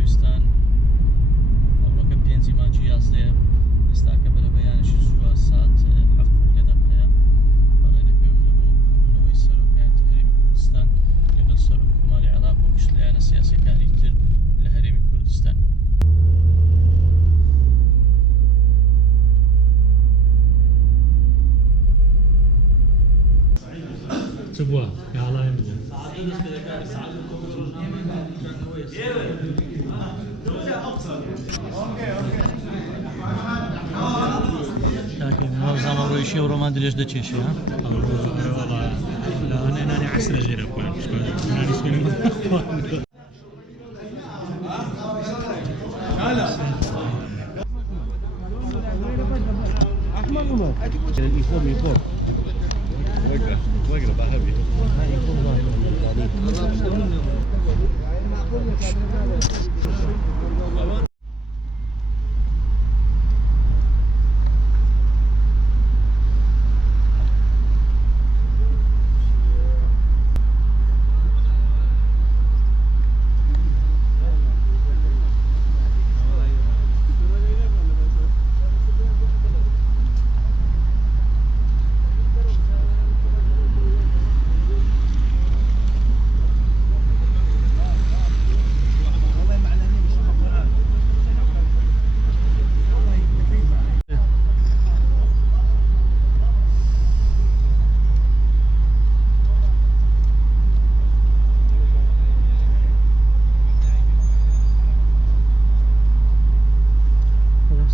خۆشەویستان ئەوڕۆکە 5 مانگی 11 ئێستاکە بەرە بەیانشی زووە سات 7 دقەیە بەڕێ دەکەوێت لە بۆ بوونەوەی سەرۆکایەتی هەرێمی کوردستان لەگەڵ سەرۆکوماری عێراق و گشتیانە سیاسیەکانی تر لە هەرێمی کوردستان. تبغى يا الله يمدح. لكن معظم الرئيسي ورومان دليش ده شيء ها. والله لا انا 10 غير اخوان انا اسمي هلا احمد عمر اليفور يفور واقرا ذهبي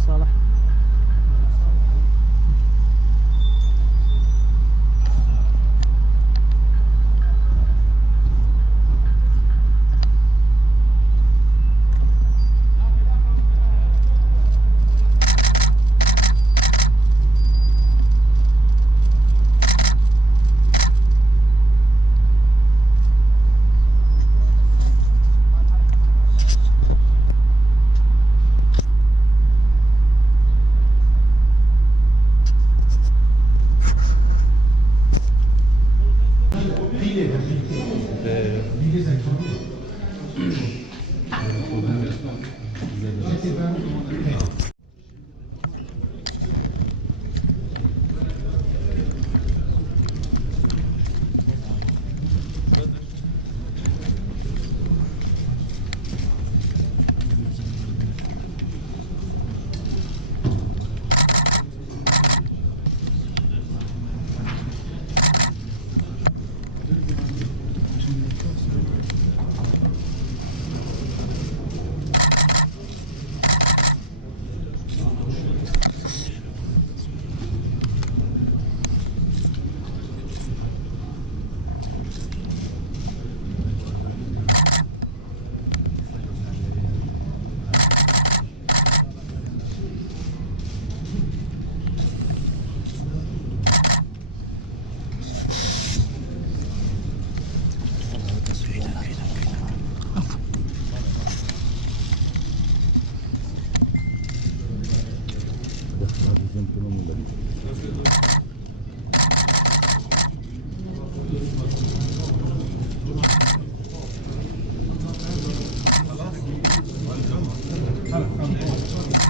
صالح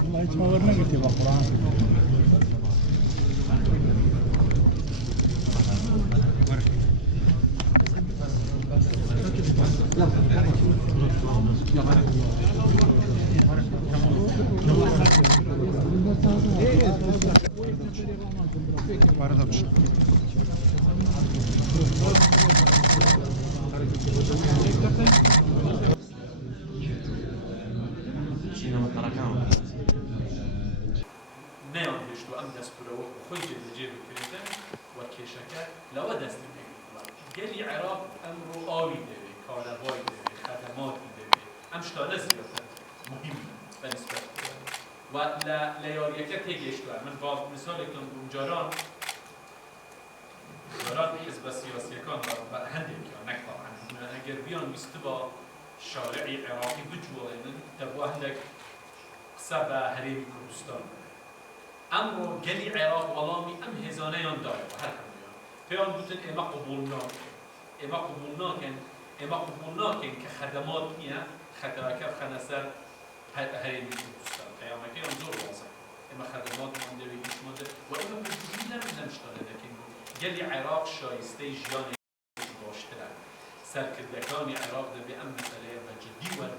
والله يتصورنا قلت يبغى قرآن نيان هشتو ام دست برو خوی جدیه بکردن و کشکه لوا دست بکرد. گلی عراق امرو آوی دوی، کاروای دوی، خدماتی دوی. ام شتانه زیاده مهم بالنسبه و لیاریکه تیجشتو. من با مثال کن جاران حزب سیاسی کان و هندی که نکبار عن اگر بیان بیست با شارعی عراقی بجوالن تبوا هندک سبا هریم کردستان. امرو گلی عراق ولامی ام هزانه یان داره و هر هم بیان. پیان بودن اما قبولنا کن اما قبول ناکن که خدمات نیه خدمات خنسر هرمی کردستان قیامتی هم زور واضح اما خدمات مانده و هیچ مانده و اما بجوری نمشتانه دکن گلی عراق شایسته جیان باشتره سرکردگانی عراق ده به ام مسئله و جدی ور